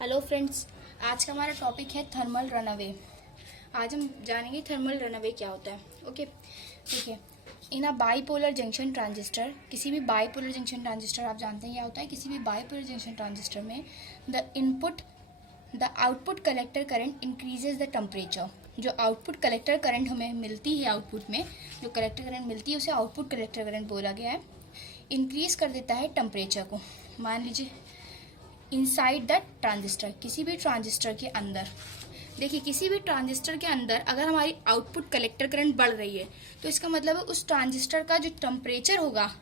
Hello friends, आज का हमारा टॉपिक है थर्मल रनअवे। आज हम जानेंगे थर्मल रनअवे क्या होता है। ओके, देखिए, इन अ बाईपोलर जंक्शन ट्रांजिस्टर, किसी भी बाईपोलर जंक्शन ट्रांजिस्टर आप जानते हैं क्या होता है। किसी भी बाईपोलर जंक्शन ट्रांजिस्टर में the output collector current increases the temperature. जो आउटपुट कलेक्टर करंट हमें मिलती है, आउटपुट में जो कलेक्टर करंट मिलती है उसे आउटपुट कलेक्टर करंट बोला गया है। इंक्रीज कर देता है टेम्परेचर को। मान लीजिए इनसाइड द ट्रांजिस्टर, किसी भी ट्रांजिस्टर के अंदर, देखिए किसी भी ट्रांजिस्टर के अंदर अगर हमारी आउटपुट कलेक्टर करंट बढ़ रही है तो इसका मतलब है उस ट्रांजिस्टर का जो टेम्परेचर होगा,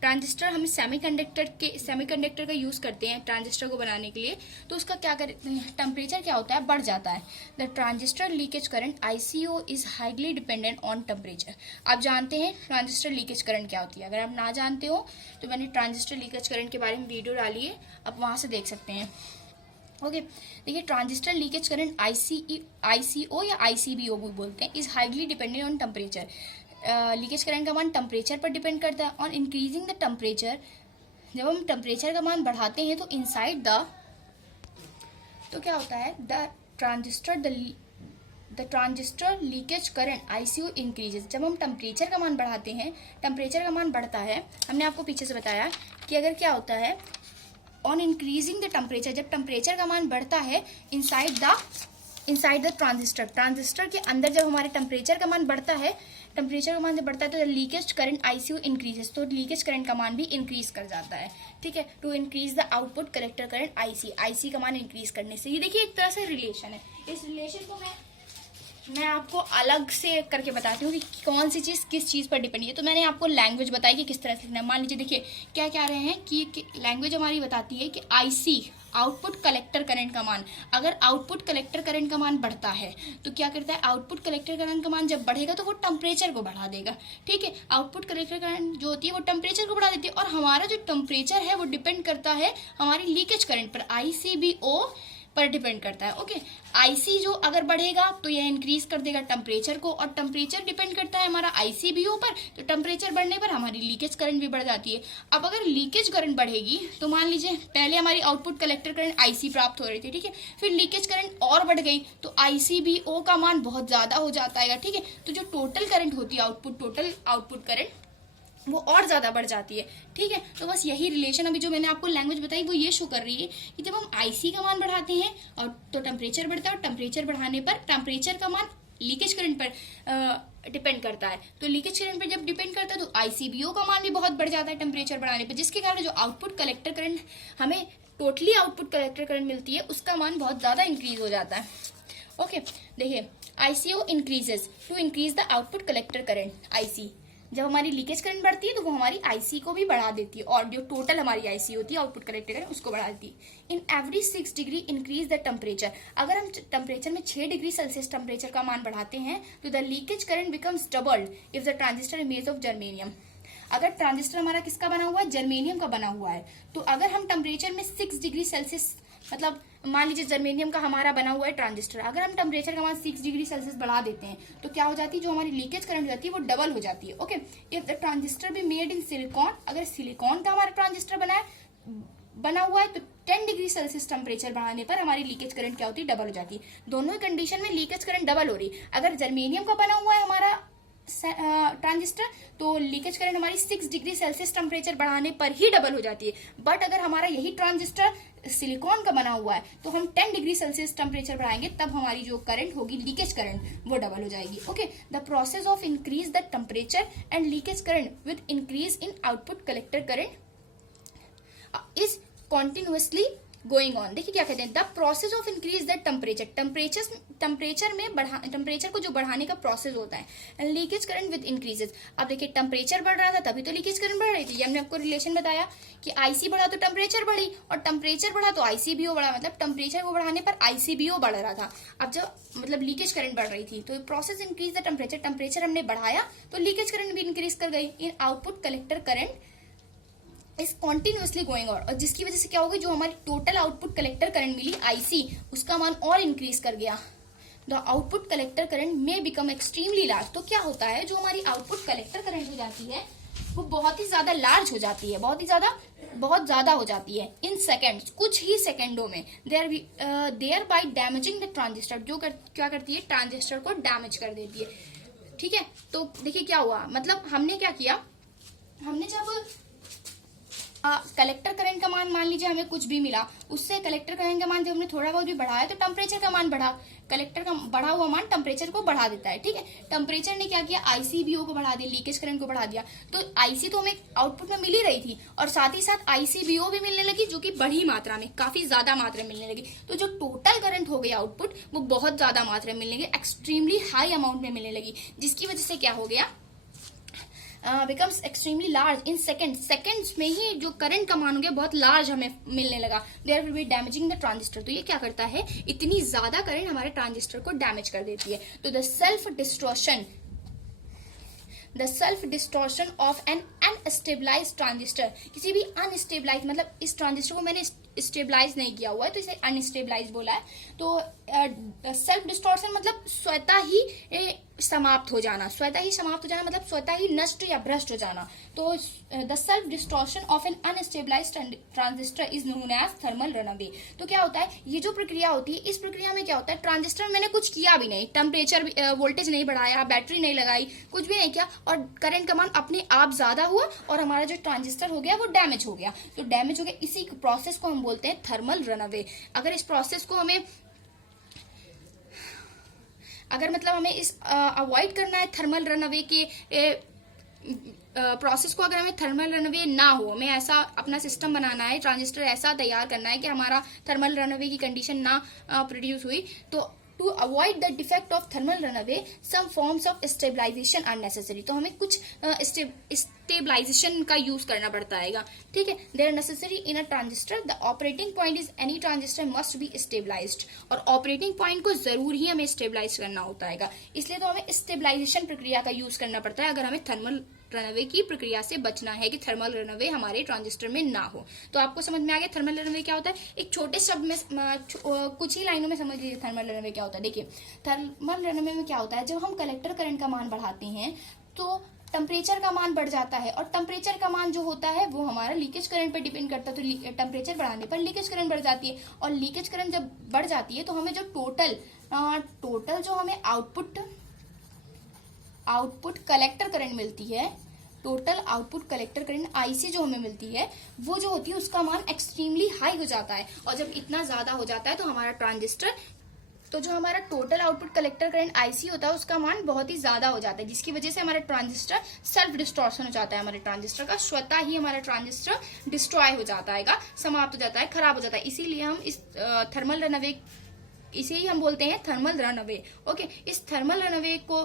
ट्रांजिस्टर हम सेमीकंडक्टर का यूज करते हैं ट्रांजिस्टर को बनाने के लिए, तो उसका क्या करते हैं, टेम्परेचर क्या होता है, बढ़ जाता है। The transistor leakage current ICO is highly dependent on temperature. आप जानते हैं ट्रांजिस्टर लीकेज करंट क्या होती है। अगर आप ना जानते हो तो मैंने ट्रांजिस्टर लीकेज करंट के बारे में वीडियो डाली है, आप वहां से देख सकते हैं। ओके, देखिए ट्रांजिस्टर लीकेज करंट ICO या ICBO भी बोलते हैं, is highly dependent on temperature. Leakage current का मान टेम्परेचर पर डिपेंड करता है। ऑन इंक्रीजिंग द टेम्परेचर, जब हम टेम्परेचर का मान बढ़ाते हैं तो इनसाइड द, तो क्या होता है, the transistor leakage current ICO increases. जब हम टेम्परेचर का मान बढ़ाते हैं, टेम्परेचर का मान बढ़ता है, हमने आपको पीछे से बताया कि अगर क्या होता है, ऑन इंक्रीजिंग द टेम्परेचर, जब टेम्परेचर का मान बढ़ता है इनसाइड द ट्रांजिस्टर के अंदर जब हमारे टेम्परेचर का मान बढ़ता है, टेम्परेचर का मान जब बढ़ता है तो लीकेज करंट ICO इंक्रीजेस, तो लीकेज करंट का मान भी इंक्रीज कर जाता है। ठीक है, to increase the output collector current IC का मान इंक्रीज करने से। ये देखिए एक तरह से रिलेशन है। इस रिलेशन को मैं आपको अलग से करके बताती हूँ कि कौन सी चीज़ किस चीज़ पर डिपेंड है। तो मैंने आपको लैंग्वेज बताई कि किस तरह से लिखना है। मान लीजिए, देखिए क्या कह रहे हैं कि लैंग्वेज हमारी बताती है कि IC आउटपुट कलेक्टर करंट का मान, अगर आउटपुट कलेक्टर करंट का मान बढ़ता है तो क्या करता है, आउटपुट कलेक्टर करंट का मान जब बढ़ेगा तो वो टेम्परेचर को बढ़ा देगा। ठीक है, आउटपुट कलेक्टर करंट जो होती है वो टेम्परेचर को बढ़ा देती है, और हमारा जो टेम्परेचर है वो डिपेंड करता है हमारी लीकेज करंट पर, ICBO पर डिपेंड करता है। ओके, IC जो अगर बढ़ेगा तो यह इंक्रीज कर देगा टेम्परेचर को, और टेम्परेचर डिपेंड करता है हमारा ICBO पर, तो टेम्परेचर बढ़ने पर हमारी लीकेज करंट भी बढ़ जाती है। अब अगर लीकेज करंट बढ़ेगी तो मान लीजिए पहले हमारी आउटपुट कलेक्टर करंट IC प्राप्त हो रही थी, ठीक है, फिर लीकेज करंट और बढ़ गई तो ICBO का मान बहुत ज्यादा हो जाता है। ठीक है, तो जो टोटल करंट होती है टोटल आउटपुट करंट वो और ज्यादा बढ़ जाती है। ठीक है, तो बस यही रिलेशन अभी जो मैंने आपको लैंग्वेज बताई वो ये शो कर रही है कि जब हम IC का मान बढ़ाते हैं और तो टेम्परेचर बढ़ता है, और टेम्परेचर बढ़ाने पर टेम्परेचर का मान लीकेज करंट पर डिपेंड करता है। तो लीकेज करंट पर जब डिपेंड करता है तो ICBO का मान भी बहुत बढ़ जाता है टेम्परेचर बढ़ाने पर, जिसके कारण जो आउटपुट कलेक्टर करंट हमें टोटली आउटपुट कलेक्टर करंट मिलती है उसका मान बहुत ज्यादा इंक्रीज हो जाता है। ओके, देखिए ICO increases to increase the output collector current IC। जब हमारी लीकेज करंट बढ़ती है तो वो हमारी IC को भी बढ़ा देती है, और जो टोटल हमारी IC होती है आउटपुट कलेक्टर करंट उसको बढ़ा देती है। In every 6 degree increase the temperature. अगर हम टेम्परेचर में 6 डिग्री सेल्सियस टेम्परेचर का मान बढ़ाते हैं तो the leakage current becomes doubled if the transistor is made of germanium. अगर ट्रांजिस्टर हमारा किसका बना हुआ है, जर्मेनियम का बना हुआ है, तो अगर हम टेम्परेचर में 6 डिग्री सेल्सियस, मतलब मान लीजिए जर्मेनियम का हमारा बना हुआ है ट्रांजिस्टर, अगर हम टेम्परेचर का मान 6 डिग्री सेल्सियस बढ़ा देते हैं तो क्या हो जाती है, जो हमारी लीकेज करंट हो जाती है वो डबल हो जाती है। ओके, इफ द ट्रांजिस्टर भी मेड इन सिलिकॉन, अगर सिलिकॉन का हमारा ट्रांजिस्टर बना हुआ है तो 10 डिग्री सेल्सियस टेम्परेचर बढ़ाने पर हमारी लीकेज करंट क्या होती है, डबल हो जाती है। दोनों ही कंडीशन में लीकेज करंट डबल हो रही। अगर जर्मेनियम का बना हुआ है हमारा ट्रांजिस्टर तो लीकेज करंट हमारी 6 डिग्री सेल्सियस टेम्परेचर बढ़ाने पर ही डबल हो जाती है। बट अगर हमारा यही ट्रांजिस्टर सिलिकॉन का बना हुआ है तो हम 10 डिग्री सेल्सियस टेम्परेचर बढ़ाएंगे, तब हमारी जो करंट होगी लीकेज करंट वो डबल हो जाएगी। Okay, the process of increase the temperature and leakage current with increase in output collector current is continuously going on. देखिए क्या कहते हैं, the process of increase the temperature, temperature को जो बढ़ाने का प्रोसेस होता है, and leakage current with increases. अब देखिए टेम्परेचर बढ़ रहा था तभी तो लीकेज करंट बढ़ रही थी। हमने आपको रिलेशन बताया कि IC बढ़ा तो टेम्परेचर बढ़ी, और टेम्परेचर बढ़ा तो ICBO बढ़ा, मतलब टेम्परेचर को बढ़ाने पर ICBO बढ़ रहा था। अब जब मतलब लीकेज करंट बढ़ रही थी तो process increase the temperature, temperature हमने बढ़ाया तो लीकेज करंट भी इंक्रीज कर गई। In output collector current is continuously going on, और जिसकी वजह से क्या होगी, जो हमारी टोटल आउटपुट कलेक्टर करंट मिली IC उसका मान और इंक्रीज कर गया। द आउटपुट कलेक्टर करंट में बिकम एक्सट्रीमली लार्ज। तो क्या होता है, जो हमारी आउटपुट कलेक्टर करंट हो जाती है वो बहुत ही ज्यादा लार्ज हो जाती है, बहुत ही ज्यादा बहुत ज्यादा हो जाती है इन सेकेंड्स, कुछ ही सेकेंडों में, thereby damaging the transistor, जो क्या करती है, ट्रांजिस्टर को डैमेज कर देती है। ठीक है, तो देखिए क्या हुआ, मतलब हमने क्या किया, हमने जब कलेक्टर करंट का मान लीजिए हमें कुछ भी मिला, उससे कलेक्टर करंट का मान जब हमने थोड़ा बहुत भी बढ़ाया तो टेम्परेचर का मान बढ़ा, कलेक्टर का बढ़ा हुआ मान टेम्परेचर को बढ़ा देता है। ठीक है, टेम्परेचर ने क्या किया, आईसीबीओ को बढ़ा दिया, लीकेज करंट को बढ़ा दिया, तो आईसी तो हमें आउटपुट में मिल ही रही थी और साथ ही साथ आईसीबीओ भी मिलने लगी, जो कि बड़ी मात्रा में, काफी ज्यादा मात्रा में मिलने लगी। तो जो टोटल करंट हो गया आउटपुट वो बहुत ज्यादा मात्रा में मिलने लगी, एक्सट्रीमली हाई अमाउंट में मिलने लगी, जिसकी वजह से क्या हो गया, becomes extremely large in seconds में ही जो करंट का मान हो गया बहुत लार्ज हमें मिलने लगा। There will be damaging the transistor, तो ये क्या करता है, इतनी ज्यादा करंट हमारे ट्रांजिस्टर को डैमेज कर देती है। तो the self distortion of an unstabilised transistor, किसी भी अनस्टेबलाइज, मतलब इस ट्रांजिस्टर को मैंने स्टेबलाइज नहीं किया हुआ है तो इसे अनस्टेबलाइज बोला है। तो सेल्फ डिस्टॉर्शन मतलब स्वतः ही समाप्त हो जाना, मतलब स्वतः ही नष्ट या भ्रष्ट हो जाना। तो the self distortion of an unstabilised transistor is known as thermal runaway. तो क्या होता है, ये जो प्रक्रिया होती है, इस प्रक्रिया में क्या होता है, ट्रांजिस्टर मैंने कुछ किया भी नहीं, टेम्परेचर वोल्टेज नहीं बढ़ाया, बैटरी नहीं लगाई, कुछ भी नहीं किया, और करंट का मान अपने आप ज्यादा हुआ और हमारा जो ट्रांजिस्टर हो गया वो डैमेज हो गया। तो डैमेज हो गया, इसी प्रोसेस को हम बोलते हैं थर्मल रनअवे। अगर इस प्रोसेस को हमें हमें इस अवॉइड करना है थर्मल रनअवे के प्रोसेस को, अगर हमें थर्मल रनअवे ना हो, हमें ऐसा अपना सिस्टम बनाना है, ट्रांजिस्टर ऐसा तैयार करना है कि हमारा थर्मल रनअवे की कंडीशन ना प्रोड्यूस हुई, तो to avoid the defect of thermal runaway some forms of stabilisation are necessary. तो हमें कुछ स्टेबलाइजेशन का यूज करना पड़ता है। ठीक है, there necessary in a transistor, the operating point is any transistor must be stabilised, और ऑपरेटिंग पॉइंट को जरूर ही हमें स्टेबलाइज करना होता है, इसलिए तो हमें स्टेबलाइजेशन प्रक्रिया का यूज करना पड़ता है अगर हमें थर्मल रनअवे की प्रक्रिया से बचना है, कि थर्मल रनअवे हमारे ट्रांजिस्टर में ना हो। तो आपको समझ में आ गया थर्मल रनअवे क्या होता है, एक छोटे शब्द में कुछ ही लाइनों में समझ लीजिए थर्मल रनअवे क्या होता है। देखिए थर्मल रनअवे में क्या होता है, जब हम कलेक्टर करंट का मान बढ़ाते हैं तो टेम्परेचर का मान बढ़ जाता है, और टेम्परेचर का मान जो होता है वो हमारा लीकेज करंट पर डिपेंड करता है। तो टेम्परेचर बढ़ाने पर लीकेज करंट बढ़ जाती है, और लीकेज करंट जब बढ़ जाती है तो हमें जो टोटल जो हमें आउटपुट कलेक्टर करंट मिलती है, total output collector current IC जो हमें मिलती है, वो जो होती है उसका मान एक्सट्रीमली हाई हो जाता है। और जब इतना ज्यादा हो जाता है तो हमारा ट्रांजिस्टर, तो जो हमारा total output collector current IC होता है उसका मान बहुत ही ज्यादा हो जाता है, जिसकी वजह से हमारा ट्रांजिस्टर सेल्फ डिस्टॉर्शन हो जाता है, हमारे ट्रांजिस्टर का स्वतः ही हमारा ट्रांजिस्टर डिस्ट्रॉय हो जाता है, समाप्त हो जाता है, खराब हो जाता है। इसीलिए हम इस थर्मल रनअवे, इसे ही हम बोलते हैं थर्मल रनअवे। ओके, इस थर्मल रनअवे को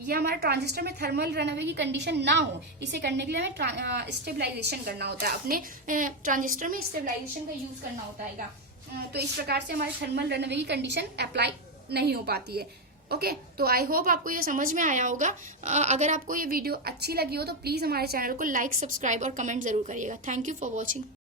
ये हमारे ट्रांजिस्टर में थर्मल रनअवे की कंडीशन ना हो, इसे करने के लिए हमें स्टेबलाइजेशन करना होता है, अपने ट्रांजिस्टर में स्टेबलाइजेशन का यूज करना होता है। तो इस प्रकार से हमारे थर्मल रनअवे की कंडीशन अप्लाई नहीं हो पाती है। ओके, तो आई होप आपको ये समझ में आया होगा। अगर आपको ये वीडियो अच्छी लगी हो तो प्लीज हमारे चैनल को लाइक, सब्सक्राइब और कमेंट जरूर करिएगा। Thank you for watching.